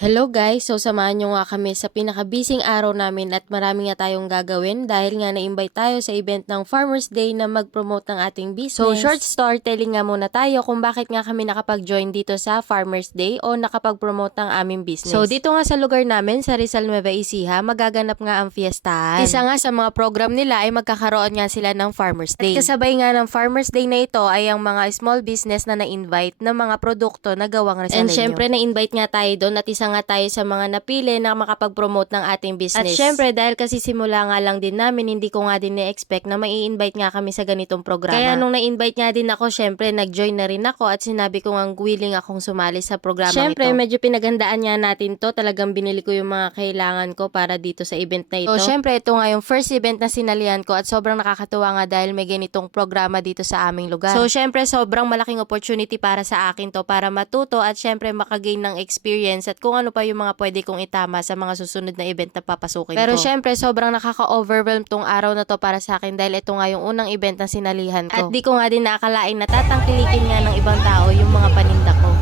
Hello guys! So samahan nyo nga kami sa pinaka-busy araw namin at marami nga tayong gagawin dahil nga na-invite tayo sa event ng Farmers Day na mag-promote ng ating business. So short storytelling nga muna tayo kung bakit nga kami nakapag-join dito sa Farmers Day o nakapag-promote ng aming business. So dito nga sa lugar namin sa Rizal Nueva Ecija, magaganap nga ang fiestahan. Isa nga sa mga program nila ay magkakaroon nga sila ng Farmers Day. At kasabay nga ng Farmers Day na ito ay ang mga small business na na-invite na mga produkto na gawang Rizaleño. And syempre na-invite nga tayo doon at isa nga tayo sa mga napili na makapag-promote ng ating business. At syempre, dahil kasi simula nga lang din namin, hindi ko nga din na-expect na mai-invite nga kami sa ganitong programa. Kaya nung na-invite nga din ako, syempre, nag-join na rin ako at sinabi ko nga willing akong sumali sa programa syempre, ito. Medyo pinaghandaan nga natin to. Talagang binili ko yung mga kailangan ko para dito sa event na ito. So, syempre, ito nga yung first event na sinalihan ko at sobrang nakakatuwa nga dahil may ganitong programa dito sa aming lugar. So, syempre, sobrang malaking opportunity para sa akin to para matuto at syempre makagain ng experience at kung ano pa yung mga pwede kong itama sa mga susunod na event na papasukin ko. Pero syempre, sobrang nakaka-overwhelm tong araw na to para sa akin dahil ito nga yung unang event na sinalihan ko. At di ko nga din naakalain na tatangkilikin nga ng ibang tao yung mga paninda ko.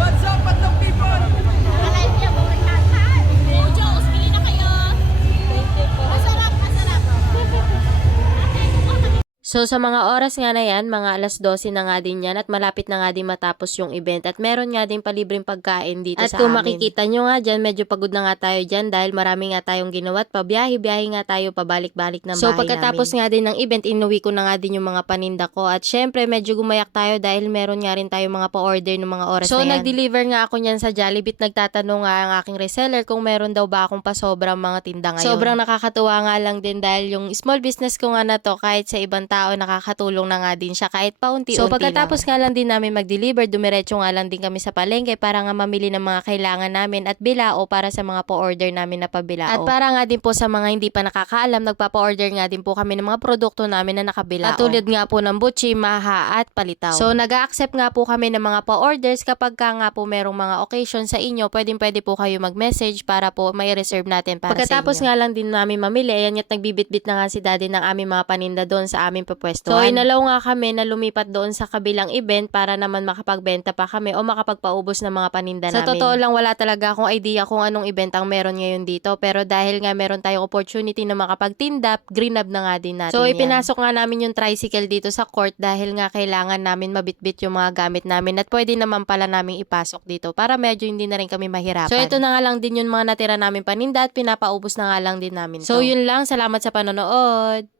What's up, Batang people? Alive niya, bumakatan. Jokes, bili na kayo. Thank you po. Masarap, masarap. So sa mga oras nga na yan, mga alas 12 na nga din yan at malapit na nga din matapos yung event at meron nga din palibreng pagkain dito at sa amin. At kung makikita nyo nga dyan, medyo pagod na nga tayo dyan dahil marami nga tayong ginawa at pabiyahe-biyahe nga tayo pabalik-balik ng bahay namin. So pagkatapos nga din ng event, inuwi ko na nga din yung mga paninda ko at syempre medyo gumayak tayo dahil meron nga rin tayo mga pa-order ng mga oras na yan. So nag-deliver nga ako nyan sa Jollibee at nagtatanong nga ang aking reseller kung meron daw ba akong pasobrang mga tinda ngayon. Sobrang nakakatuwa nga lang din dahil yung small business ko nga na to kahit sa ibang tao nakakatulong na nga din siya kahit paunti-unti. So pagkatapos nga lang din namin mag-deliver, dumiretso nga lang din kami sa palengke para nga mamili ng mga kailangan namin at bilao para sa mga pa-order namin na pabilao. At para nga din po sa mga hindi pa nakakaalam, nagpapa-order nga din po kami ng mga produkto namin na nakabilao. At tulad nga po ng butchi, maha at palitaw. So nag-a-accept nga po kami ng mga pa-orders kapag nga po merong mga occasion sa inyo, pwede po kayo mag-message para po may reserve natin para pagkatapos sa inyo. Nga lang din namin mamili, ayan at nagbibitbit na nga si daddy ng aming mga paninda doon sa aming papwesto. So, inalaw nga kami na lumipat doon sa kabilang event para naman makapagbenta pa kami o makapagpaubos ng mga paninda namin. Sa totoo lang, wala talaga akong idea kung anong event ang meron ngayon dito. Pero dahil nga meron tayong opportunity na makapagtinda, greenab na nga din natin. So, ipinasok nga namin yung tricycle dito sa court dahil nga kailangan namin mabitbit yung mga gamit namin at pwede naman pala namin ipasok dito para medyo hindi na rin kami mahirapan. So, ito na nga lang din yung mga natira namin paninda at pinapaubos na nga lang din namin. So, yun lang. Salamat sa panonood.